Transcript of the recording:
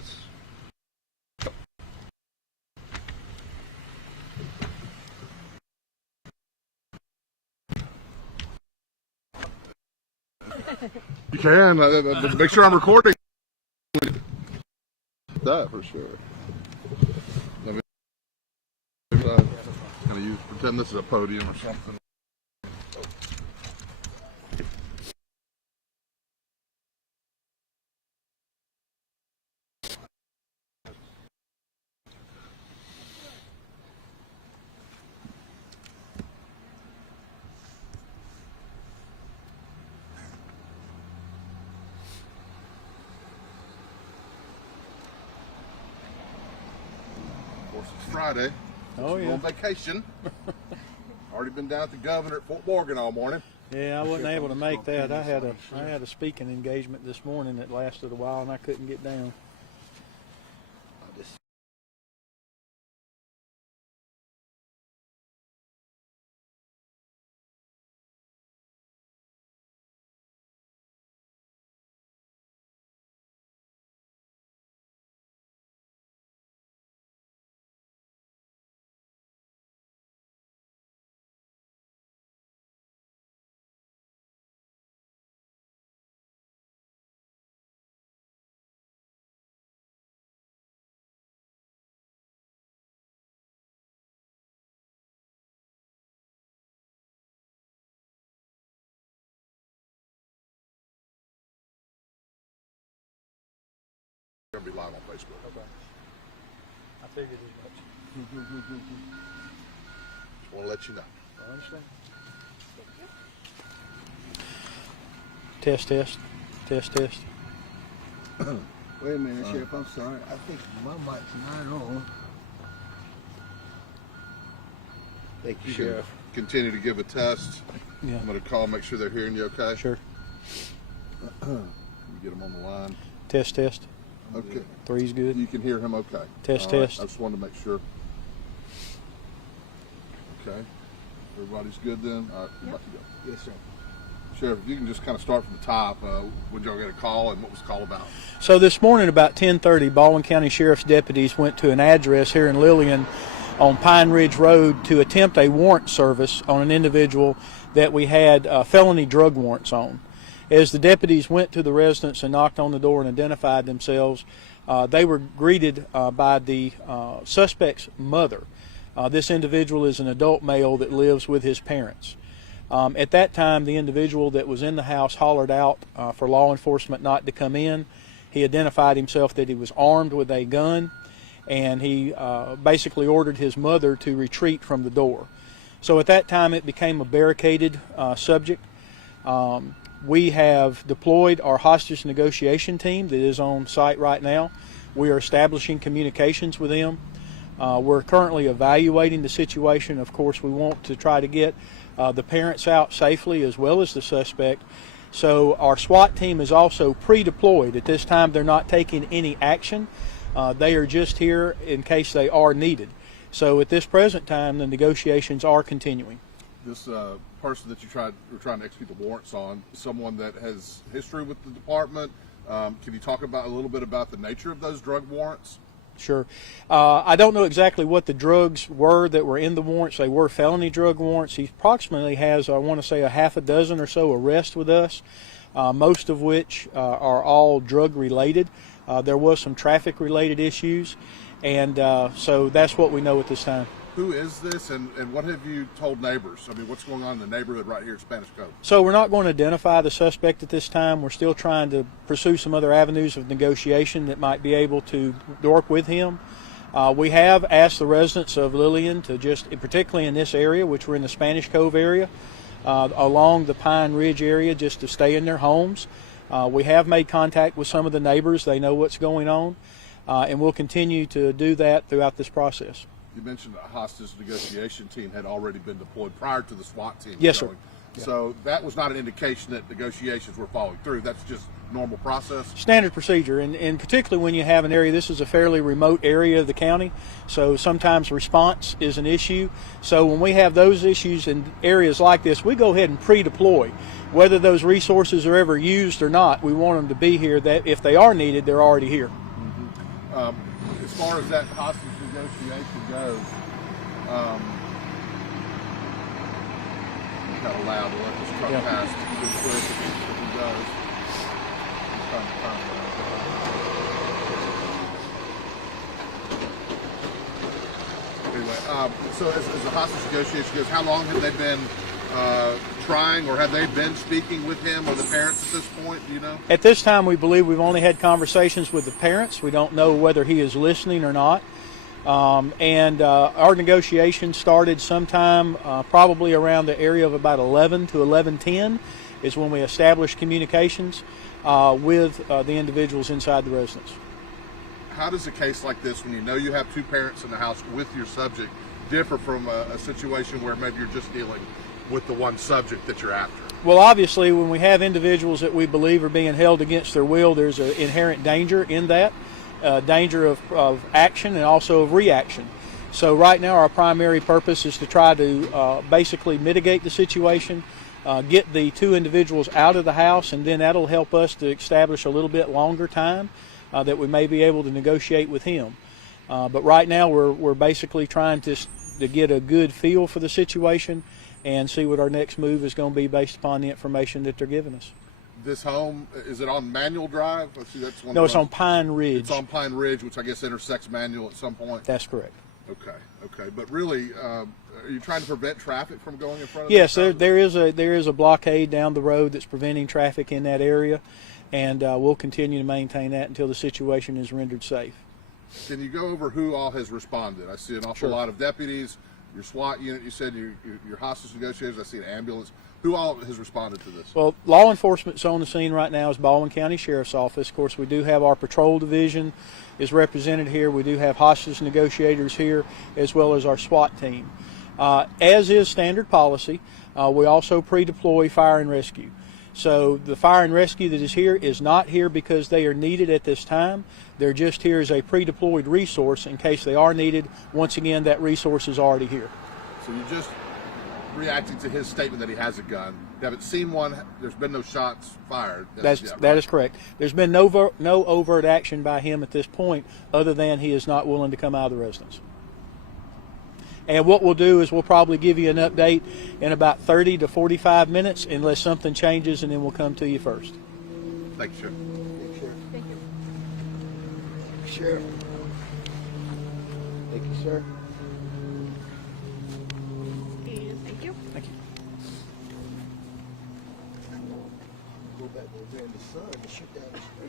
it's you can make sure I'm recording that for sure. Let me kind of pretend this is a podium or something. It's Friday. Oh, yeah. On vacation. Already been down at the governor at Fort Morgan all morning. Yeah, I wasn't able to make that. I had a speaking engagement this morning that lasted a while, and I couldn't get down. We're going to be live on Facebook. Okay. I figured as much. Just want to let you know. I understand. Test, test. Test, test. Wait a minute, Sheriff, I'm sorry. I think my mic's not on. Thank you, Sheriff. Continue to give a test. Yeah. I'm going to call, make sure they're hearing you okay. Sure. Let me get them on the line. Test, test. Okay. 3's good. You can hear him okay. Test, all right. test. I just wanted to make sure. Okay. Everybody's good then? All right, we're about to go. Yes, sir. Sheriff, if you can just kind of start from the top. When y'all get a call and what was the call about? So this morning about 10:30, Baldwin County Sheriff's deputies went to an address here in Lillian on Pine Ridge Road to attempt a warrant service on an individual that we had felony drug warrants on. As the deputies went to the residence and knocked on the door and identified themselves, they were greeted by the suspect's mother. This individual is an adult male that lives with his parents. At that time, the individual that was in the house hollered out for law enforcement not to come in. He identified himself that he was armed with a gun, and he basically ordered his mother to retreat from the door. So at that time, it became a barricaded subject. We have deployed our hostage negotiation team that is on site right now. We are establishing communications with them. We're currently evaluating the situation. Of course, we want to try to get the parents out safely as well as the suspect. So our SWAT team is also pre-deployed. At this time, they're not taking any action. They are just here in case they are needed. So at this present time, the negotiations are continuing. This person that you're trying to execute the warrants on, someone that has history with the department. Can you talk about a little bit about the nature of those drug warrants? Sure. I don't know exactly what the drugs were that were in the warrants. They were felony drug warrants. He approximately has, I want to say, a half a dozen or so arrests with us, most of which are all drug related. There was some traffic related issues, and so that's what we know at this time. Who is this, and what have you told neighbors? I mean, what's going on in the neighborhood right here at Spanish Cove? So we're not going to identify the suspect at this time. We're still trying to pursue some other avenues of negotiation that might be able to work with him. We have asked the residents of Lillian to just, particularly in this area, which we're in the Spanish Cove area, along the Pine Ridge area, just to stay in their homes. We have made contact with some of the neighbors. They know what's going on, and we'll continue to do that throughout this process. You mentioned a hostage negotiation team had already been deployed prior to the SWAT team. Yes, going. sir. So that was not an indication that negotiations were following through. That's just normal process? Standard procedure, and particularly when you have an area, this is a fairly remote area of the county, so sometimes response is an issue. So when we have those issues in areas like this, we go ahead and pre-deploy. Whether those resources are ever used or not, we want them to be here, that if they are needed, they're already here. As far as that hostage negotiation goes, kind of loud to let this truck pass too quick if he does. He's trying to turn around. Anyway, so as the hostage negotiation goes, how long have they been trying, or have they been speaking with him or the parents at this point? Do you know? At this time, we believe we've only had conversations with the parents. We don't know whether he is listening or not. Our negotiation started sometime probably around the area of about 11 to 11:10 is when we established communications with the individuals inside the residence. How does a case like this, when you know you have two parents in the house with your subject, differ from a situation where maybe you're just dealing with the one subject that you're after? Well, obviously, when we have individuals that we believe are being held against their will, there's an inherent danger in that, danger of action and also of reaction. So right now our primary purpose is to try to basically mitigate the situation, get the two individuals out of the house, and then that'll help us to establish a little bit longer time that we may be able to negotiate with him. But right now we're basically trying to get a good feel for the situation and see what our next move is going to be based upon the information that they're giving us. This home, is it on Manual Drive? Let's see, that's one. No, it's on Pine Ridge. It's on Pine Ridge, which I guess intersects Manual at some point. That's correct. Okay. But really, are you trying to prevent traffic from going in front of? Yes, there is a blockade down the road that's preventing traffic in that area, and we'll continue to maintain that until the situation is rendered safe. Can you go over who all has responded? I see an awful lot of deputies. Your SWAT unit, you said your hostage negotiators. I see an ambulance. Who all has responded to this? Well, law enforcement's on the scene right now is Baldwin County Sheriff's Office. Of course, we do have our patrol division is represented here. We do have hostage negotiators here, as well as our SWAT team. As is standard policy, we also pre-deploy fire and rescue. So the fire and rescue that is here is not here because they are needed at this time. They're just here as a pre-deployed resource in case they are needed. Once again, that resource is already here. So you're just reacting to his statement that he has a gun. You haven't seen one. There's been no shots fired. That is correct. There's been no overt action by him at this point other than he is not willing to come out of the residence. And what we'll do is we'll probably give you an update in about 30 to 45 minutes unless something changes, and then we'll come to you first. Thank you, Sheriff. Thank you, Sheriff. Thank you, sir. And thank you. Thank you. Go back over there in the sun and shoot down the street.